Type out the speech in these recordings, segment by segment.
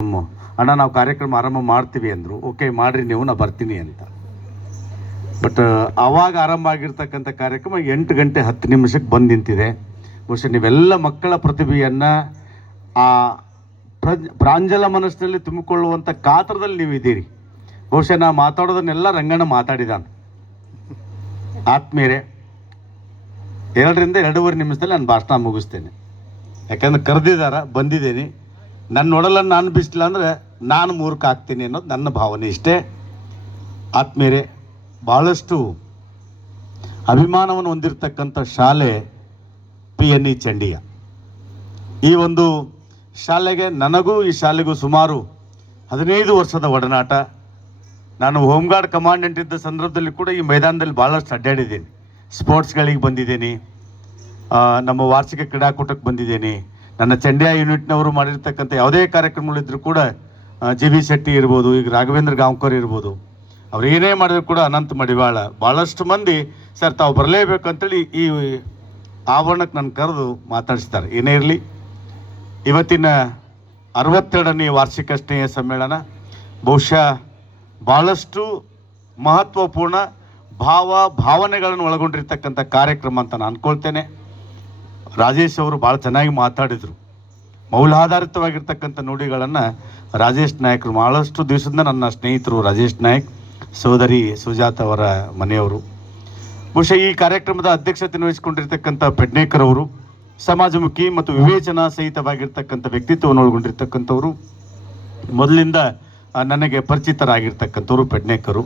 ಅಣ್ಣ ನಾವು ಕಾರ್ಯಕ್ರಮ ಆರಂಭ ಮಾಡ್ತೀವಿ ಅಂದರು. ಓಕೆ ಮಾಡಿರಿ ನೀವು, ನಾ ಬರ್ತೀನಿ ಅಂತ. ಬಟ್ ಆವಾಗ ಆರಂಭ ಆಗಿರ್ತಕ್ಕಂಥ ಕಾರ್ಯಕ್ರಮ 8 ಗಂಟೆ 10 ನಿಮಿಷಕ್ಕೆ ಬಂದು ನಿಂತಿದೆ. ಬಹುಶಃ ನೀವೆಲ್ಲ ಮಕ್ಕಳ ಪ್ರತಿಭೆಯನ್ನು ಆ ಪ್ರಾಂಜಲ ಮನಸ್ಸಿನಲ್ಲಿ ತುಂಬಿಕೊಳ್ಳುವಂಥ ಕಾತ್ರದಲ್ಲಿ ನೀವು ಇದ್ದೀರಿ. ಬಹುಶಃ ನಾ ಮಾತಾಡೋದನ್ನೆಲ್ಲ ರಂಗಣ್ಣ ಮಾತಾಡಿದಾನೆ. ಆತ್ಮೀಯರೇ, 2 ರಿಂದ 2.5 ನಿಮಿಷದಲ್ಲಿ ನಾನು ಭಾಷಣ ಮುಗಿಸ್ತೇನೆ. ಯಾಕಂದ್ರೆ ಕರೆದಿದ್ದಾರ, ಬಂದಿದ್ದೀನಿ. ನನ್ನ ಒಡಲನ್ನು ನಾನು ಬಿಸಿಲ್ಲ ಅಂದರೆ ನಾನು ಮೂರ್ಖ ಆಗ್ತೀನಿ ಅನ್ನೋದು ನನ್ನ ಭಾವನೆ. ಇಷ್ಟೇ. ಆತ್ಮೀಯರೇ, ಭಾಳಷ್ಟು ಅಭಿಮಾನವನ್ನು ಹೊಂದಿರತಕ್ಕಂಥ ಶಾಲೆ PNE ಚಂಡಿಯ. ಈ ಒಂದು ಶಾಲೆಗೆ ನನಗೂ ಈ ಶಾಲೆಗೂ ಸುಮಾರು 15 ವರ್ಷದ ಒಡನಾಟ. ನಾನು ಹೋಮ್ ಗಾರ್ಡ್ ಕಮಾಂಡೆಂಟ್ ಇದ್ದ ಸಂದರ್ಭದಲ್ಲಿ ಕೂಡ ಈ ಮೈದಾನದಲ್ಲಿ ಭಾಳಷ್ಟು ಅಡ್ಡಾಡಿದ್ದೀನಿ. ಸ್ಪೋರ್ಟ್ಸ್ಗಳಿಗೆ ಬಂದಿದ್ದೀನಿ, ನಮ್ಮ ವಾರ್ಷಿಕ ಕ್ರೀಡಾಕೂಟಕ್ಕೆ ಬಂದಿದ್ದೀನಿ. ನನ್ನ ಚಂಡ್ಯ ಯೂನಿಟ್ನವರು ಮಾಡಿರ್ತಕ್ಕಂಥ ಯಾವುದೇ ಕಾರ್ಯಕ್ರಮಗಳಿದ್ದರೂ ಕೂಡ JB ಶೆಟ್ಟಿ ಇರ್ಬೋದು, ಈಗ ರಾಘವೇಂದ್ರ ಗಾಂವ್ಕರ್ ಇರ್ಬೋದು, ಅವ್ರು ಏನೇ ಮಾಡಿದ್ರು ಕೂಡ ಅನಂತ ಮಡಿವಾಳ, ಭಾಳಷ್ಟು ಮಂದಿ ಸರ್ ತಾವು ಬರಲೇಬೇಕಂತೇಳಿ ಈ ಆವರಣಕ್ಕೆ ನನ್ನ ಕರೆದು ಮಾತಾಡಿಸ್ತಾರೆ. ಏನೇ ಇರಲಿ, ಇವತ್ತಿನ 62ನೇ ವಾರ್ಷಿಕ ಸ್ನೇಹ ಸಮ್ಮೇಳನ ಬಹುಶಃ ಭಾಳಷ್ಟು ಮಹತ್ವಪೂರ್ಣ ಭಾವನೆಗಳನ್ನು ಒಳಗೊಂಡಿರ್ತಕ್ಕಂಥ ಕಾರ್ಯಕ್ರಮ ಅಂತ ನಾನು ಅಂದ್ಕೊಳ್ತೇನೆ. ರಾಜೇಶ್ ಅವರು ಭಾಳ ಚೆನ್ನಾಗಿ ಮಾತಾಡಿದರು. ಮೌಲ್ಯಾಧಾರಿತವಾಗಿರ್ತಕ್ಕಂಥ ನುಡಿಗಳನ್ನು ರಾಜೇಶ್ ನಾಯ್ಕರು, ಭಾಳಷ್ಟು ದಿವಸದಿಂದ ನನ್ನ ಸ್ನೇಹಿತರು ರಾಜೇಶ್ ನಾಯ್ಕ್, ಸೋದರಿ ಸುಜಾತ ಅವರ ಮನೆಯವರು. ಬಹುಶಃ ಈ ಕಾರ್ಯಕ್ರಮದ ಅಧ್ಯಕ್ಷತೆ ವಹಿಸಿಕೊಂಡಿರ್ತಕ್ಕಂಥ ಪೆಡ್ನೇಕರ್ ಅವರು ಸಮಾಜಮುಖಿ ಮತ್ತು ವಿವೇಚನಾ ಸಹಿತವಾಗಿರ್ತಕ್ಕಂಥ ವ್ಯಕ್ತಿತ್ವವನ್ನು ಒಳಗೊಂಡಿರ್ತಕ್ಕಂಥವರು. ಮೊದಲಿಂದ ನನಗೆ ಪರಿಚಿತರಾಗಿರ್ತಕ್ಕಂಥವ್ರು ಪೆಡ್ನೇಕರು.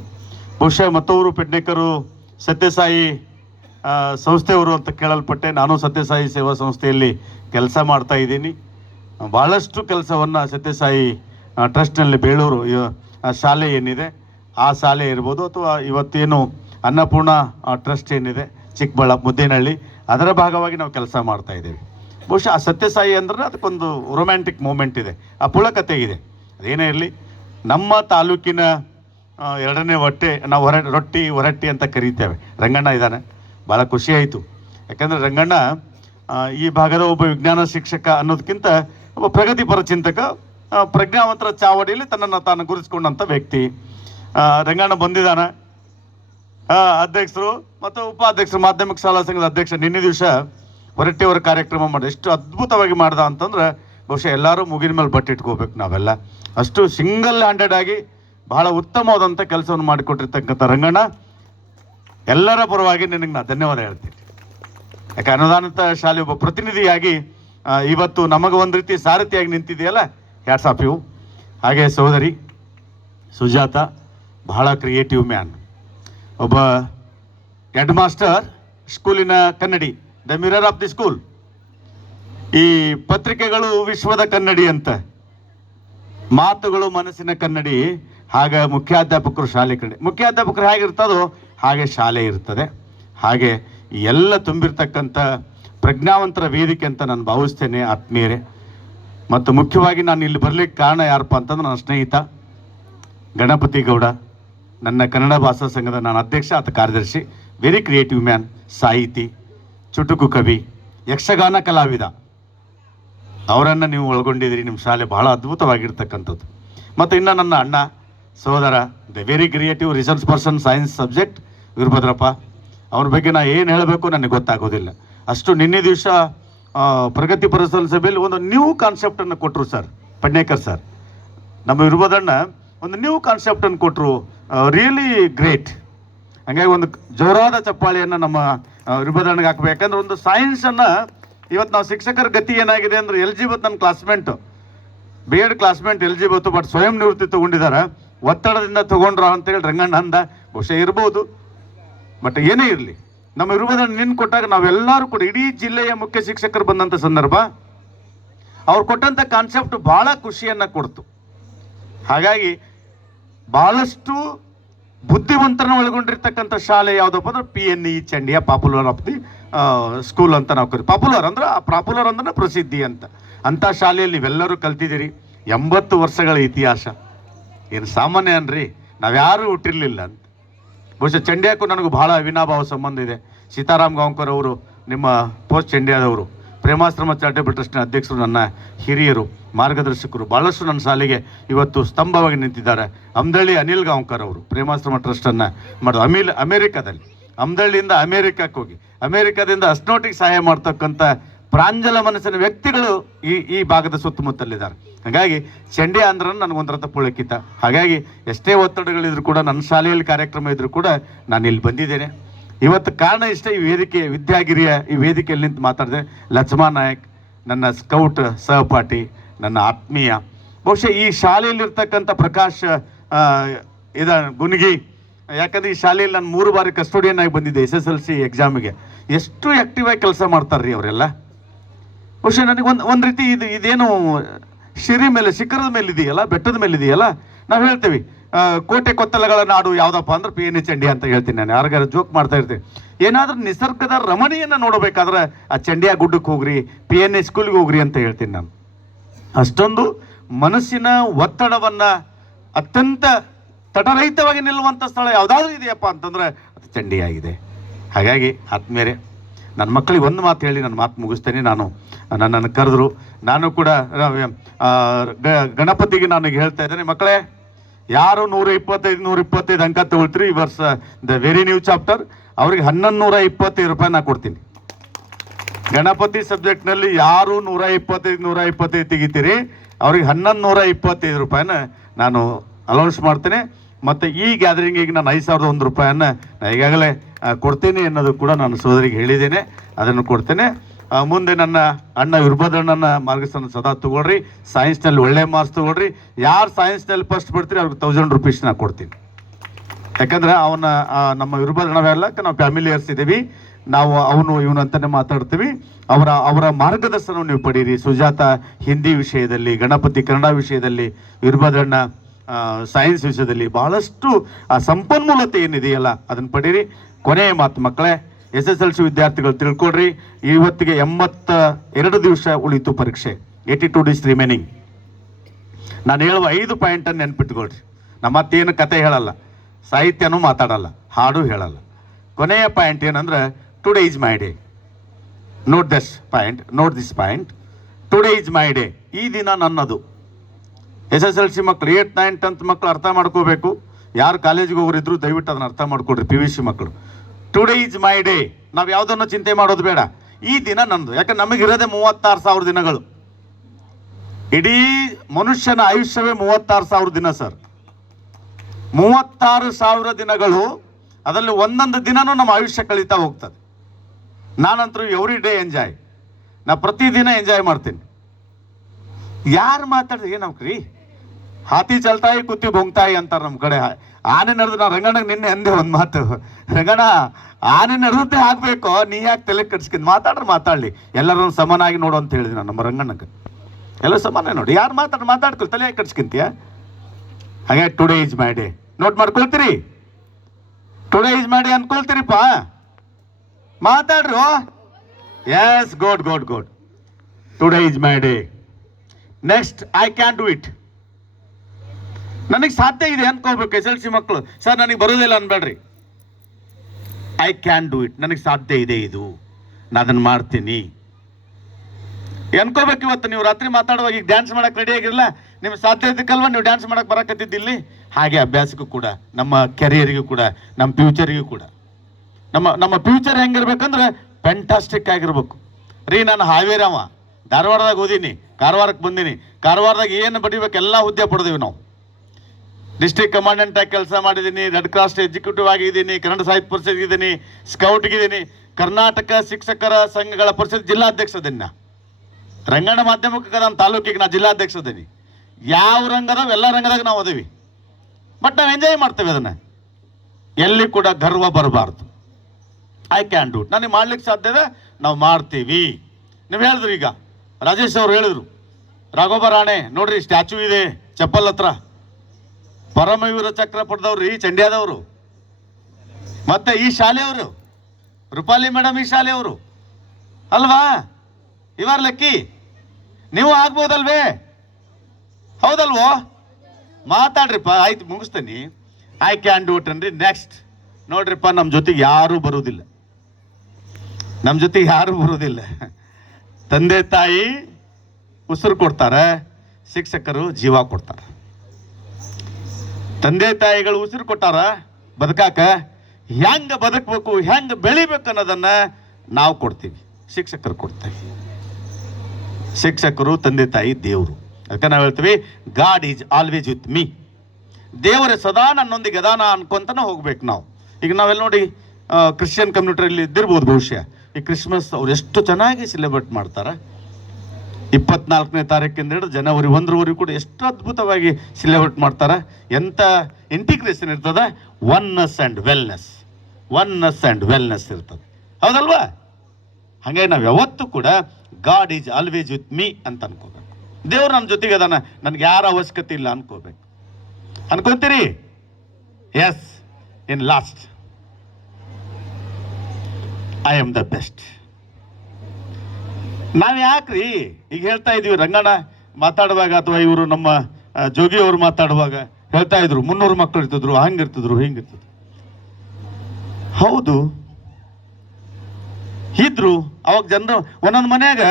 ಬಹುಶಃ ಮತ್ತವರು ಪೆಡ್ನೇಕರು ಸತ್ಯಸಾಯಿ ಸಂಸ್ಥೆಯವರು ಅಂತ ಕೇಳಲ್ಪಟ್ಟೆ. ನಾನು ಸತ್ಯಸಾಯಿ ಸೇವಾ ಸಂಸ್ಥೆಯಲ್ಲಿ ಕೆಲಸ ಮಾಡ್ತಾ ಇದ್ದೀನಿ. ಭಾಳಷ್ಟು ಕೆಲಸವನ್ನು ಸತ್ಯಸಾಯಿ ಟ್ರಸ್ಟ್ನಲ್ಲಿ ಬೇಳೂರು ಶಾಲೆ ಏನಿದೆ ಆ ಶಾಲೆ ಇರ್ಬೋದು, ಅಥವಾ ಇವತ್ತೇನು ಅನ್ನಪೂರ್ಣ ಟ್ರಸ್ಟ್ ಏನಿದೆ ಮುದ್ದೇನಹಳ್ಳಿ, ಅದರ ಭಾಗವಾಗಿ ನಾವು ಕೆಲಸ ಮಾಡ್ತಾ ಇದ್ದೇವೆ. ಬಹುಶಃ ಆ ಸತ್ಯಸಾಯಿ ಅಂದ್ರೆ ಅದಕ್ಕೊಂದು ರೊಮ್ಯಾಂಟಿಕ್ ಮೂಮೆಂಟ್ ಇದೆ, ಅಪುಳಕತೆ ಇದೆ. ಅದೇನೇ ಇರಲಿ, ನಮ್ಮ ತಾಲೂಕಿನ 2ನೇ ಹೊಟ್ಟೆ ನಾವು ರೊಟ್ಟಿ ಹೊರಟ್ಟಿ ಅಂತ ಕರೀತೇವೆ. ರಂಗಣ್ಣ ಇದ್ದಾನೆ, ಭಾಳ ಖುಷಿಯಾಯಿತು. ಯಾಕಂದರೆ ರಂಗಣ್ಣ ಈ ಭಾಗದ ಒಬ್ಬ ವಿಜ್ಞಾನ ಶಿಕ್ಷಕ ಅನ್ನೋದಕ್ಕಿಂತ ಒಬ್ಬ ಪ್ರಗತಿಪರ ಚಿಂತಕ, ಪ್ರಜ್ಞಾವಂತರ ಚಾವಡಿಯಲ್ಲಿ ತನ್ನನ್ನು ತಾನು ಗುರುತಿಸ್ಕೊಂಡಂಥ ವ್ಯಕ್ತಿ. ರಂಗಣ್ಣ ಬಂದಿದ್ದಾನೆ. ಅಧ್ಯಕ್ಷರು ಮತ್ತು ಉಪಾಧ್ಯಕ್ಷರು, ಮಾಧ್ಯಮಿಕ ಶಾಲಾ ಸಂಘದ ಅಧ್ಯಕ್ಷ ನಿನ್ನೆ ದಿವಸ ಹೊರಟ್ಟಿಯವರ ಕಾರ್ಯಕ್ರಮ ಮಾಡಿ ಎಷ್ಟು ಅದ್ಭುತವಾಗಿ ಮಾಡ್ದ ಅಂತಂದ್ರೆ ಬಹುಶಃ ಎಲ್ಲರೂ ಮುಗಿನ ಮೇಲೆ ಬಟ್ಟಿಟ್ಕೋಬೇಕು ನಾವೆಲ್ಲ. ಅಷ್ಟು ಸಿಂಗಲ್ ಹ್ಯಾಂಡೆಡ್ ಆಗಿ ಬಹಳ ಉತ್ತಮವಾದಂಥ ಕೆಲಸವನ್ನು ಮಾಡಿಕೊಟ್ಟಿರ್ತಕ್ಕಂಥ ರಂಗಣ್ಣ, ಎಲ್ಲರ ಪರವಾಗಿ ನಿನಗೆ ನಾನು ಧನ್ಯವಾದ ಹೇಳ್ತೀನಿ. ಯಾಕೆ ಅನುದಾನಿತ ಶಾಲೆ ಒಬ್ಬ ಪ್ರತಿನಿಧಿಯಾಗಿ ಇವತ್ತು ನಮಗೆ ಒಂದು ರೀತಿ ಸಾರಥಿಯಾಗಿ ನಿಂತಿದೆಯಲ್ಲ, ಹ್ಯಾಟ್ಸ್ ಆಫ್ ಯು. ಹಾಗೆ ಸಹೋದರಿ ಸುಜಾತ ಬಹಳ ಕ್ರಿಯೇಟಿವ್ ಮ್ಯಾನ್, ಒಬ್ಬ ಹೆಡ್ ಮಾಸ್ಟರ್ ಸ್ಕೂಲಿನ ಕನ್ನಡಿ, the mirror of the school. ಈ ಪತ್ರಿಕೆಗಳು ವಿಶ್ವದ ಕನ್ನಡಿ ಅಂತ, ಮಾತುಗಳು ಮನಸ್ಸಿನ ಕನ್ನಡಿ. ಹಾಗೆ ಮುಖ್ಯಾಧ್ಯಾಪಕರು ಶಾಲೆ ಕನ್ನಡಿ. ಮುಖ್ಯಾಧ್ಯಾಪಕರು ಹೇಗಿರ್ತದೋ ಹಾಗೆ ಶಾಲೆ ಇರ್ತದೆ. ಹಾಗೆ ಎಲ್ಲ ತುಂಬಿರ್ತಕ್ಕಂಥ ಪ್ರಜ್ಞಾವಂತರ ವೇದಿಕೆ ಅಂತ ನಾನು ಭಾವಿಸ್ತೇನೆ. ಆತ್ಮೀಯರೇ, ಮತ್ತು ಮುಖ್ಯವಾಗಿ ನಾನು ಇಲ್ಲಿ ಬರಲಿಕ್ಕೆ ಕಾರಣ ಯಾರಪ್ಪ ಅಂತಂದ್ರೆ ನನ್ನ ಸ್ನೇಹಿತ ಗಣಪತಿ ಗೌಡ, ನನ್ನ ಕನ್ನಡ ಭಾಷಾ ಸಂಘದ ನಾನು ಅಧ್ಯಕ್ಷ, ಆತ ಕಾರ್ಯದರ್ಶಿ. ವೆರಿ ಕ್ರಿಯೇಟಿವ್ ಮ್ಯಾನ್, ಸಾಹಿತಿ, ಚುಟುಕು ಕವಿ, ಯಕ್ಷಗಾನ ಕಲಾವಿದ. ಅವರನ್ನು ನೀವು ಒಳಗೊಂಡಿದ್ದೀರಿ. ನಿಮ್ಮ ಶಾಲೆ ಬಹಳ ಅದ್ಭುತವಾಗಿರ್ತಕ್ಕಂಥದ್ದು. ಮತ್ತು ಇನ್ನು ನನ್ನ ಅಣ್ಣ ಸಹೋದರ, the very creative research person, science subject, Veerabhadrappa. ಅವ್ರ ಬಗ್ಗೆ ನಾನು ಏನು ಹೇಳಬೇಕು ನನಗೆ ಗೊತ್ತಾಗೋದಿಲ್ಲ. ಅಷ್ಟು ನಿನ್ನೆ ದಿವಸ ಪ್ರಗತಿಪರ ಸಭೆಯಲ್ಲಿ ಒಂದು ನ್ಯೂ ಕಾನ್ಸೆಪ್ಟನ್ನು ಕೊಟ್ಟರು ಸರ್, ಪಡ್ನೇಕರ್ ಸರ್. ನಮ್ಮ ವೀರಭದ್ರಣ್ಣ ಒಂದು ನ್ಯೂ ಕಾನ್ಸೆಪ್ಟನ್ನು ಕೊಟ್ಟರು, ರಿಯಲಿ ಗ್ರೇಟ್. ಹಾಗಾಗಿ ಒಂದು ಜೋರಾದ ಚಪ್ಪಾಳಿಯನ್ನು ನಮ್ಮ ವೀರಭದ್ರಣ್ಣಗೆ ಹಾಕಬೇಕು. ಯಾಕಂದ್ರೆ ಒಂದು ಸೈನ್ಸನ್ನು ಇವತ್ತು ನಾವು ಶಿಕ್ಷಕರ ಗತಿ ಏನಾಗಿದೆ ಅಂದರೆ, ಎಲ್ಜಿಬತ್ ನನ್ನ ಕ್ಲಾಸ್ಮೇಟ್, B.Ed ಕ್ಲಾಸ್ಮೇಟ್ ಎಲ್ಜಿಬತ್ತು, ಬಟ್ ಸ್ವಯಂ ನಿವೃತ್ತಿ ತೊಗೊಂಡಿದ್ದಾರೆ. ಒತ್ತಡದಿಂದ ತೊಗೊಂಡ್ರು ಅಂತೇಳಿ ರಂಗಣ್ಣ ಅಂದ. ಬಹುಶಃ ಇರ್ಬೋದು, ಬಟ್ ಏನೇ ಇರಲಿ, ನಮ್ಮ ವೀರಭದ್ರಣ್ಣ ನಿನ್ನ ಕೊಟ್ಟಾಗ ನಾವೆಲ್ಲರೂ ಕೂಡ, ಇಡೀ ಜಿಲ್ಲೆಯ ಮುಖ್ಯ ಶಿಕ್ಷಕರು ಬಂದಂಥ ಸಂದರ್ಭ, ಅವ್ರು ಕೊಟ್ಟಂಥ ಕಾನ್ಸೆಪ್ಟ್ ಭಾಳ ಖುಷಿಯನ್ನು ಕೊಡ್ತು. ಹಾಗಾಗಿ ಭಾಳಷ್ಟು ಬುದ್ಧಿವಂತರನ್ನ ಒಳಗೊಂಡಿರ್ತಕ್ಕಂಥ ಶಾಲೆ ಯಾವುದಪ್ಪ ಅಂದ್ರೆ PNE ಚಂಡಿಯ, ಪಾಪ್ಯುಲರ್ ಆಫ್ ದಿ ಸ್ಕೂಲ್ ಅಂತ ನಾವು ಕರಿ. ಪಾಪ್ಯುಲರ್ ಅಂದ್ರೆ ಪ್ರಸಿದ್ಧಿ ಅಂತ. ಅಂಥ ಶಾಲೆಯಲ್ಲಿ ನೀವೆಲ್ಲರೂ ಕಲ್ತಿದ್ದೀರಿ. 80 ವರ್ಷಗಳ ಇತಿಹಾಸ ಏನು ಸಾಮಾನ್ಯ ಅನ್ರಿ, ನಾವ್ಯಾರೂ ಹುಟ್ಟಿರಲಿಲ್ಲ ಅಂತ. ಬಹುಶಃ ಚಂಡ್ಯಕ್ಕೂ ನನಗೂ ಭಾಳ ಅವಿನಾಭಾವ ಸಂಬಂಧ ಇದೆ. ಸೀತಾರಾಮ್ ಗಾಂವ್ಕರ್ ಅವರು ನಿಮ್ಮ ಪೋಸ್ಟ್ ಚಂಡ್ಯದವರು, ಪ್ರೇಮಾಶ್ರಮ ಚಾರಿಟೇಬಲ್ ಟ್ರಸ್ಟ್ನ ಅಧ್ಯಕ್ಷರು, ನನ್ನ ಹಿರಿಯರು, ಮಾರ್ಗದರ್ಶಕರು, ಭಾಳಷ್ಟು ನನ್ನ ಶಾಲೆಗೆ ಇವತ್ತು ಸ್ತಂಭವಾಗಿ ನಿಂತಿದ್ದಾರೆ. ಅಮ್ದಳ್ಳಿ ಅನಿಲ್ ಗಾಂವ್ಕರ್ ಅವರು ಪ್ರೇಮಾಶ್ರಮ ಟ್ರಸ್ಟನ್ನು ಮಾಡೋದು ಅಮೇರಿಕಾದಲ್ಲಿ, ಅಮ್ದಳ್ಳಿಯಿಂದ ಅಮೇರಿಕಕ್ಕೆ ಹೋಗಿ ಅಮೇರಿಕಾದಿಂದ ಅಸ್ನೋಟಿಗೆ ಸಹಾಯ ಮಾಡ್ತಕ್ಕಂಥ ಪ್ರಾಂಜಲ ಮನಸ್ಸಿನ ವ್ಯಕ್ತಿಗಳು ಈ ಭಾಗದ ಸುತ್ತಮುತ್ತಲಿದ್ದಾರೆ. ಹಾಗಾಗಿ ಚಂಡಿ ಅಂದ್ರೆ ನನಗೊಂಥರ ಪುಳಕಿತ. ಹಾಗಾಗಿ ಎಷ್ಟೇ ಒತ್ತಡಗಳಿದ್ರು ಕೂಡ, ನನ್ನ ಶಾಲೆಯಲ್ಲಿ ಕಾರ್ಯಕ್ರಮ ಇದ್ರೂ ಕೂಡ ನಾನು ಇಲ್ಲಿ ಬಂದಿದ್ದೇನೆ. ಇವತ್ತು ಕಾರಣ ಇಷ್ಟೇ, ಈ ವೇದಿಕೆ ವಿದ್ಯಾಗಿರಿಯ ಈ ವೇದಿಕೆಯಲ್ಲಿ ನಿಂತು ಮಾತಾಡಿದೆ. ಲಕ್ಷ್ಮಣ್ ನಾಯಕ್ ನನ್ನ ಸ್ಕೌಟ್ ಸಹಪಾಠಿ, ನನ್ನ ಆತ್ಮೀಯ, ಬಹುಶಃ ಈ ಶಾಲೆಯಲ್ಲಿರ್ತಕ್ಕಂಥ ಪ್ರಕಾಶ್ ಗುನ್ಗಿ, ಯಾಕಂದರೆ ಈ ಶಾಲೆಯಲ್ಲಿ ನಾನು 3 ಬಾರಿ ಕಸ್ಟೋಡಿಯನ್ ಆಗಿ ಬಂದಿದ್ದೆ SSLC ಎಕ್ಸಾಮಿಗೆ. ಎಷ್ಟು ಆ್ಯಕ್ಟಿವ್ ಆಗಿ ಕೆಲಸ ಮಾಡ್ತಾರೆ ರೀ ಅವರೆಲ್ಲ. ಬಹುಶಃ ನನಗೆ ಒಂದು ರೀತಿ ಇದೇನು ಶಿಖರದ ಮೇಲೆ ಇದೆಯಲ್ಲ, ಬೆಟ್ಟದ ಮೇಲೆ ಇದೆಯಲ್ಲ. ನಾವು ಹೇಳ್ತೀವಿ ಕೋಟೆ ಕೊತ್ತಲಗಳ ನಾಡು ಯಾವುದಪ್ಪ ಅಂದ್ರೆ PN ಚಂಡಿ ಅಂತ ಹೇಳ್ತೀನಿ ನಾನು. ಯಾರಿಗಾರು ಜೋಕ್ ಮಾಡ್ತಾ ಇರ್ತೀನಿ. ಏನಾದರೂ ನಿಸರ್ಗದ ರಮಣೀಯನ್ನು ನೋಡಬೇಕಾದ್ರೆ ಆ ಚಂಡಿಯ ಗುಡ್ಡಕ್ಕೆ ಹೋಗ್ರಿ, PN ಸ್ಕೂಲ್ಗೆ ಹೋಗ್ರಿ ಅಂತ ಹೇಳ್ತೀನಿ ನಾನು. ಅಷ್ಟೊಂದು ಮನಸ್ಸಿನ ಒತ್ತಡವನ್ನು ಅತ್ಯಂತ ತಟರಹಿತವಾಗಿ ನಿಲ್ಲುವಂಥ ಸ್ಥಳ ಯಾವುದಾದ್ರೂ ಇದೆಯಪ್ಪ ಅಂತಂದ್ರೆ ಅದು ಚಂಡಿಯಾಗಿದೆ. ಹಾಗಾಗಿ ಆತ್ಮೀಯರೇ, ನನ್ನ ಮಕ್ಕಳಿಗೆ ಒಂದು ಮಾತು ಹೇಳಿ ನನ್ನ ಮಾತು ಮುಗಿಸ್ತೇನೆ. ನನ್ನನ್ನು ಕರೆದ್ರು, ನಾನು ಕೂಡ ಗಣಪತಿಗೆ ನನಗೆ ಹೇಳ್ತಾ ಇದ್ದೇನೆ, ಮಕ್ಕಳೇ ಯಾರು 125 ಅಂಕ ತಗೊಳ್ತೀರಿ ಈ ವರ್ಷ ದ ವೆರಿ ನ್ಯೂ ಚಾಪ್ಟರ್, ಅವ್ರಿಗೆ 1125 ರೂಪಾಯಿ ನಾ ಕೊಡ್ತೀನಿ. ಗಣಪತಿ ಸಬ್ಜೆಕ್ಟ್ನಲ್ಲಿ ಯಾರು 125 ತೆಗಿತೀರಿ ಅವ್ರಿಗೆ 1125 ರೂಪಾಯಿನ ನಾನು ಅಲೌನ್ಸ್ ಮಾಡ್ತೇನೆ. ಮತ್ತು ಈ ಗ್ಯಾದರಿಂಗಿಗೆ ನಾನು 5001 ರೂಪಾಯಿಯನ್ನು ಈಗಾಗಲೇ ಕೊಡ್ತೇನೆ ಅನ್ನೋದು ಕೂಡ ನಾನು ಸೋದರಿಗೆ ಹೇಳಿದ್ದೇನೆ. ಅದನ್ನು ಕೊಡ್ತೇನೆ. ಮುಂದೆ ನನ್ನ ಅಣ್ಣ ವೀರಭದ್ರಣ್ಣನ ಮಾರ್ಗದರ್ಶನ ಸದಾ ತಗೊಳ್ರಿ. ಸೈನ್ಸ್ನಲ್ಲಿ ಒಳ್ಳೆ ಮಾರ್ಕ್ಸ್ ತಗೊಳ್ರಿ. ಯಾರು ಸೈನ್ಸ್ನಲ್ಲಿ ಫಸ್ಟ್ ಬಿಡ್ತೀರಿ ಅವ್ರಿಗೆ 1000 ರೂಪೀಸ್ ನಾನು ಕೊಡ್ತೀನಿ. ಯಾಕಂದ್ರೆ ನಮ್ಮ ವೀರಭದ್ರಣ್ಣವೆಲ್ಲ ನಾವು ಫ್ಯಾಮಿಲಿಯರ್ಸ್ ಇದ್ದೀವಿ, ನಾವು ಇವನು ಅಂತಲೇ ಮಾತಾಡ್ತೀವಿ. ಅವರ ಮಾರ್ಗದರ್ಶನ ನೀವು ಪಡೀರಿ. ಸುಜಾತ ಹಿಂದಿ ವಿಷಯದಲ್ಲಿ, ಗಣಪತಿ ಕನ್ನಡ ವಿಷಯದಲ್ಲಿ, ವೀರಭದ್ರಣ್ಣ ಸೈನ್ಸ್ ವಿಷಯದಲ್ಲಿ ಬಹಳಷ್ಟು ಆ ಸಂಪನ್ಮೂಲತೆ ಏನಿದೆಯಲ್ಲ ಅದನ್ನು ಪಡೀರಿ. ಕೊನೆಯ ಮಾತು ಮಕ್ಕಳೇ, SSLC ವಿದ್ಯಾರ್ಥಿಗಳು ತಿಳ್ಕೊಡ್ರಿ, ಇವತ್ತಿಗೆ 82 ದಿವಸ ಉಳಿತು ಪರೀಕ್ಷೆ, 82 ಡೇಸ್ ರಿಮೈನಿಂಗ್. ನಾನು ಹೇಳುವ 5 ಪಾಯಿಂಟನ್ನು ನೆನ್ಪಿಟ್ಕೊಳ್ರಿ. ನಮ್ಮ ಮತ್ತೇನು ಕತೆ ಹೇಳಲ್ಲ, ಸಾಹಿತ್ಯನೂ ಮಾತಾಡಲ್ಲ, ಹಾಡು ಹೇಳಲ್ಲ. ಕೊನೆಯ ಪಾಯಿಂಟ್ ಏನಂದ್ರೆ, today is my day. Note this point. Today is my day. ಈ ದಿನ ನನ್ನದು. SSLC ಮಕ್ಕಳು, 8th 9th 10th ಮಕ್ಕಳು ಅರ್ಥ ಮಾಡ್ಕೋಬೇಕು. ಯಾರು ಕಾಲೇಜಿಗೆ ಹೋಗೋರಿದ್ರು ದಯವಿಟ್ಟು ಅದನ್ನು ಅರ್ಥ ಮಾಡ್ಕೊಡ್ರಿ. PVC ಮಕ್ಕಳು, ಟುಡೇ ಈಸ್ ಮೈ ಡೇ. ನಾವು ಯಾವುದನ್ನು ಚಿಂತೆ ಮಾಡೋದು ಬೇಡ. ಈ ದಿನ ನಂದು. ಯಾಕಂದ್ರೆ ನಮಗಿರೋದೇ 36,000 ದಿನಗಳು. ಇಡೀ ಮನುಷ್ಯನ ಆಯುಷ್ಯವೇ 36,000 ದಿನ ಸರ್. 36,000 ದಿನಗಳು, ಅದರಲ್ಲಿ ಒಂದೊಂದು ದಿನನೂ ನಮ್ಮ ಆಯುಷ್ಯ ಕಳೀತಾ ಹೋಗ್ತದೆ. ನಾನಂತರೂ ಎವ್ರಿ ಡೇ ಎಂಜಾಯ್. ನಾ ಪ್ರತಿದಿನ ಎಂಜಾಯ್ ಮಾಡ್ತೀನಿ. ಯಾರು ಮಾತಾಡಿದ್ರೆ ಏನಕ್ರಿ, ಹಾತಿ ಚಲ್ತಾಯಿ ಕುತ್ತಿ ಬೊಂಗ್ತಾಯಿ ಅಂತಾರೆ ನಮ್ಮ ಕಡೆ. ಆನೆ ನಡೆದು ನಾವು ರಂಗಣ್ಣಗೆ ನಿನ್ನೆ ಅಂದೆ ಒಂದು ಮಾತು, ರಂಗಣ್ಣ ಆನೆ ನಡೆದಂತೆ ಆಗಬೇಕು, ನೀ ಯಾಕೆ ತಲೆ ಕಟ್ಸ್ಕೊಂಡು ಮಾತಾಡಲಿ, ಎಲ್ಲರೂ ಸಮಾನಾಗಿ ನೋಡು ಅಂತ ಹೇಳಿದೆ ನಾನು ನಮ್ಮ ರಂಗಣ್ಣಗೆ. ಎಲ್ಲ ಸಮಾನ ನೋಡಿ, ಯಾರು ಮಾತಾಡ್ಕೊಳ್ರಿ, ತಲೆ ಯಾಕೆ ಕಟ್ಸ್ಕೊಂತೀಯ. ಹಾಗೆ ಟುಡೇ ಈಸ್ ಮೈ ಡೇ ನೋಟ್ ಮಾಡ್ಕೊಳ್ತೀರಿ. ಟುಡೇ ಈಸ್ ಮೈ ಡೇ ಅನ್ಕೊಳ್ತೀರಿಪ್ಪ, ಮಾತಾಡ್ರು. Yes, good. Today is my day. Next, I can do it. ನನಗೆ ಸಾಧ್ಯ ಇದೆ ಅನ್ಕೋಬೇಕು. SSLC ಮಕ್ಕಳು, ಸರ್ ನನಗೆ ಬರೋದಿಲ್ಲ ಅನ್ಬೇಡ್ರಿ. I can do it. ನನಗೆ ಸಾಧ್ಯ ಇದೆ, ಇದು ನಾನು ಅದನ್ನು ಮಾಡ್ತೀನಿ ಅನ್ಕೋಬೇಕು. ಇವತ್ತು ನೀವು ರಾತ್ರಿ ಮಾತಾಡುವಾಗ ಈಗ ಡ್ಯಾನ್ಸ್ ಮಾಡಕ್ಕೆ ರೆಡಿ ಆಗಿರಲ್ಲ, ನಿಮ್ಗೆ ಸಾಧ್ಯ ಇದಕ್ಕಲ್ವ ನೀವು ಡ್ಯಾನ್ಸ್ ಮಾಡಕ್ಕೆ ಬರಕತ್ತಿದ್ದಿಲ್ಲಿ. ಹಾಗೆ ಅಭ್ಯಾಸಕ್ಕೂ ಕೂಡ, ನಮ್ಮ ಕೆರಿಯರಿಗೂ ಕೂಡ, ನಮ್ಮ ಫ್ಯೂಚರಿಗೂ ಕೂಡ, ನಮ್ಮ ಫ್ಯೂಚರ್ ಹೆಂಗಿರ್ಬೇಕಂದ್ರೆ ಫ್ಯಾಂಟಾಸ್ಟಿಕ್ ಆಗಿರ್ಬೇಕು ರೀ. ನಾನು ಹಾವೇರವ ಧಾರವಾಡದಾಗ ಓದೀನಿ, ಕಾರವಾರಕ್ಕೆ ಬಂದೀನಿ. ಕಾರವಾರದಾಗ ಏನು ಬಡಿಬೇಕು ಎಲ್ಲ ಹುದ್ದೆ ಪಡೆದೀವಿ ನಾವು. ಡಿಸ್ಟ್ರಿಕ್ಟ್ ಕಮಾಂಡೆಂಟ್ ಆಗಿ ಕೆಲಸ ಮಾಡಿದ್ದೀನಿ, ರೆಡ್ ಕ್ರಾಸ್ ಎಕ್ಸಿಕ್ಯೂಟಿವ್ ಆಗಿದ್ದೀನಿ, ಕನ್ನಡ ಸಾಹಿತ್ಯ ಪರಿಷತ್ಗಿದ್ದೀನಿ, ಸ್ಕೌಟ್ಗಿದ್ದೀನಿ, ಕರ್ನಾಟಕ ಶಿಕ್ಷಕರ ಸಂಘಗಳ ಪರಿಷತ್ ಜಿಲ್ಲಾಧ್ಯಕ್ಷದೀನಿ. ರಂಗಣ್ಣ ಮಾಧ್ಯಮಿಕ ನಮ್ಮ ತಾಲೂಕಿಗೆ ನಾ ಜಿಲ್ಲಾಧ್ಯಕ್ಷದೀನಿ. ಯಾವ ರಂಗದಾಗ ಎಲ್ಲ ರಂಗದಾಗ ನಾವು ಓದಿವಿ. ಬಟ್ ನಾವು ಎಂಜಾಯ್ ಮಾಡ್ತೇವೆ ಅದನ್ನು. ಎಲ್ಲಿ ಕೂಡ ಗರ್ವ ಬರಬಾರ್ದು. I can do it. ನನಗೆ ಮಾಡ್ಲಿಕ್ಕೆ ಸಾಧ್ಯ ಇದೆ, ನಾವು ಮಾಡ್ತೀವಿ. ನೀವು ಹೇಳಿದ್ರು, ಈಗ ರಾಜೇಶ್ ಅವರು ಹೇಳಿದ್ರು, ರಾಘೋಬ ರಾಣೆ ನೋಡ್ರಿ ಸ್ಟ್ಯಾಚ್ಯೂ ಇದೆ ಚಪ್ಪಲ್ ಹತ್ರ. ಪರಮವೀರ ಚಕ್ರ ಪಡೆದವ್ರು ಈ ಚಂಡ್ಯಾದವರು. ಮತ್ತೆ ಈ ಶಾಲೆಯವರು, ರೂಪಾಲಿ ಮೇಡಮ್ ಈ ಶಾಲೆಯವರು ಅಲ್ವಾ? ಇವರ್ ಲಕ್ಕಿ. ನೀವು ಆಗ್ಬೋದಲ್ವೇ? ಹೌದಲ್ವೋ? ಮಾತಾಡ್ರಿಪ್ಪ. ಆಯ್ತು, ಮುಗಿಸ್ತೀನಿ. ಐ ಕ್ಯಾನ್ ಡೂ ಇಟ್ ಅನ್ರಿ. ನೆಕ್ಸ್ಟ್ ನೋಡ್ರಿಪ್ಪ, ನಮ್ಮ ಜೊತೆಗೆ ಯಾರೂ ಬರುವುದಿಲ್ಲ. ತಂದೆ ತಾಯಿ ಉಸಿರು ಕೊಡ್ತಾರೆ, ಶಿಕ್ಷಕರು ಜೀವ ಕೊಡ್ತಾರೆ. ತಂದೆ ತಾಯಿಗಳು ಉಸಿರು ಕೊಟ್ಟಾರ ಬದುಕಾಕ, ಹೆಂಗೆ ಬದುಕಬೇಕು, ಹೆಂಗೆ ಬೆಳಿಬೇಕು ಅನ್ನೋದನ್ನು ನಾವು ಕೊಡ್ತೀವಿ, ಶಿಕ್ಷಕರು ಕೊಡ್ತೀವಿ. ಶಿಕ್ಷಕರು, ತಂದೆ ತಾಯಿ, ದೇವರು. ಅದಕ್ಕೆ ನಾವು ಹೇಳ್ತೀವಿ god is always with me. ದೇವರೇ ಸದಾ ನನ್ನೊಂದಿಗೆ ಅದಾನ ಅನ್ಕೊಂತಾನೆ ಹೋಗ್ಬೇಕು ನಾವು. ಈಗ ನಾವೆಲ್ಲ ನೋಡಿ ಕ್ರಿಶ್ಚಿಯನ್ ಕಮ್ಯುನಿಟಿಯಲ್ಲಿ ಇದ್ದಿರ್ಬೋದು ಬಹುಶಃ. ಈ ಕ್ರಿಸ್ಮಸ್ ಅವ್ರು ಎಷ್ಟು ಚೆನ್ನಾಗಿ ಸೆಲೆಬ್ರೇಟ್ ಮಾಡ್ತಾರೆ. 24ನೇ ತಾರೀಕಿಂದ ಹಿಡಿದು ಜನವರಿ 1ರವರೆಗೂ ಕೂಡ ಎಷ್ಟು ಅದ್ಭುತವಾಗಿ ಸೆಲೆಬ್ರೇಟ್ ಮಾಡ್ತಾರೆ. ಎಂಥ ಇಂಟಿಗ್ರೇಷನ್ ಇರ್ತದೆ. ಒನ್ನೆಸ್ ಆ್ಯಂಡ್ ವೆಲ್ನೆಸ್ ಇರ್ತದೆ, ಹೌದಲ್ವಾ? ಹಾಗಾಗಿ ನಾವು ಯಾವತ್ತೂ ಕೂಡ god is always with me ಅಂತ ಅನ್ಕೋಬೇಕು. ದೇವ್ರು ನನ್ನ ಜೊತೆಗೆ ಅದಾನ, ನನಗೆ ಯಾರ ಅವಶ್ಯಕತೆ ಇಲ್ಲ ಅನ್ಕೋಬೇಕು. ಅನ್ಕೊಂತೀರಿ? Yes. In last, I am the best. ನಾವು ಯಾಕ್ರಿ ಈಗ ಹೇಳ್ತಾ ಇದೀವಿ, ರಂಗಣ್ಣ ಮಾತಾಡುವಾಗ ಅಥವಾ ಇವರು ನಮ್ಮ ಜೋಗಿ ಅವರು ಮಾತಾಡುವಾಗ ಹೇಳ್ತಾ ಇದ್ರು 300 ಮಕ್ಕಳು ಇರ್ತಿದ್ರು, ಹಂಗಿರ್ತಿದ್ರು, ಹಿಂಗಿರ್ತಿದ್ರು. ಹೌದು ಇದ್ರು. ಅವಾಗ ಜನರು ಒಂದೊಂದು ಮನ್ಯಾಗ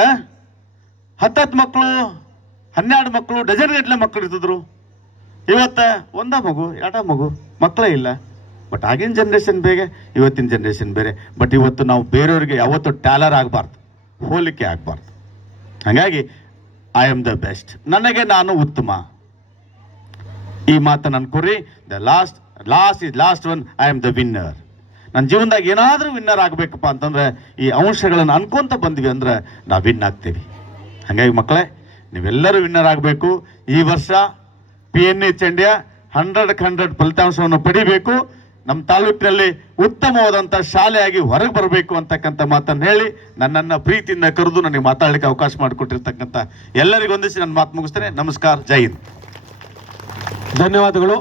10 ಮಕ್ಕಳು, 12 ಮಕ್ಕಳು, ಡಜನ್ ಗಟ್ಟಲೆ ಮಕ್ಕಳು ಇರ್ತಿದ್ರು. ಇವತ್ತ ಒಂದ ಮಗು, 2 ಮಗು, ಮಕ್ಕಳೇ ಇಲ್ಲ. ಬಟ್ ಆಗಿನ ಜನ್ರೇಷನ್ ಬೇರೆ, ಇವತ್ತಿನ ಜನ್ರೇಷನ್ ಬೇರೆ. ಬಟ್ ಇವತ್ತು ನಾವು ಬೇರೆಯವ್ರಿಗೆ ಯಾವತ್ತೂ ಟ್ಯಾಲರ್ ಆಗಬಾರ್ದು, ಹೋಲಿಕೆ ಆಗಬಾರ್ದು. ಹಾಗಾಗಿ ಐ ಆಮ್ ದ ಬೆಸ್ಟ್, ನನಗೆ ನಾನು ಉತ್ತಮ. ಈ ಮಾತನ್ನು ಅನ್ಕೋರಿ. The last one, I am the winner. ನನ್ನ ಜೀವನದಾಗ ಏನಾದರೂ ವಿನ್ನರ್ ಆಗಬೇಕಪ್ಪ ಅಂತಂದ್ರೆ ಈ ಅಂಶಗಳನ್ನು ಅನ್ಕೊಂತ ಬಂದ್ವಿ ಅಂದ್ರೆ ನಾವು ವಿನ್ ಆಗ್ತೀವಿ. ಹಾಗಾಗಿ ಮಕ್ಕಳೇ, ನೀವೆಲ್ಲರೂ ವಿನ್ನರ್ ಆಗಬೇಕು. ಈ ವರ್ಷ PNH ಇಂಡಿಯಾ 100ಕ್ಕೆ 100 ಫಲಿತಾಂಶವನ್ನು ಪಡಿಬೇಕು. ನಮ್ಮ ತಾಲೂಕಿನಲ್ಲಿ ಉತ್ತಮವಾದಂಥ ಶಾಲೆಯಾಗಿ ಹೊರಗೆ ಬರಬೇಕು ಅಂತಕ್ಕಂಥ ಮಾತನ್ನು ಹೇಳಿ ನನ್ನನ್ನು ಪ್ರೀತಿಯಿಂದ ಕರೆದು ನನಗೆ ಮಾತಾಡಲಿಕ್ಕೆ ಅವಕಾಶ ಮಾಡಿಕೊಟ್ಟಿರ್ತಕ್ಕಂಥ ಎಲ್ಲರಿಗೂ ಒಂದಿಸಿ ನನ್ನ ಮಾತು ಮುಗಿಸ್ತೇನೆ. ನಮಸ್ಕಾರ, ಜೈ ಹಿಂದ್. ಧನ್ಯವಾದಗಳು.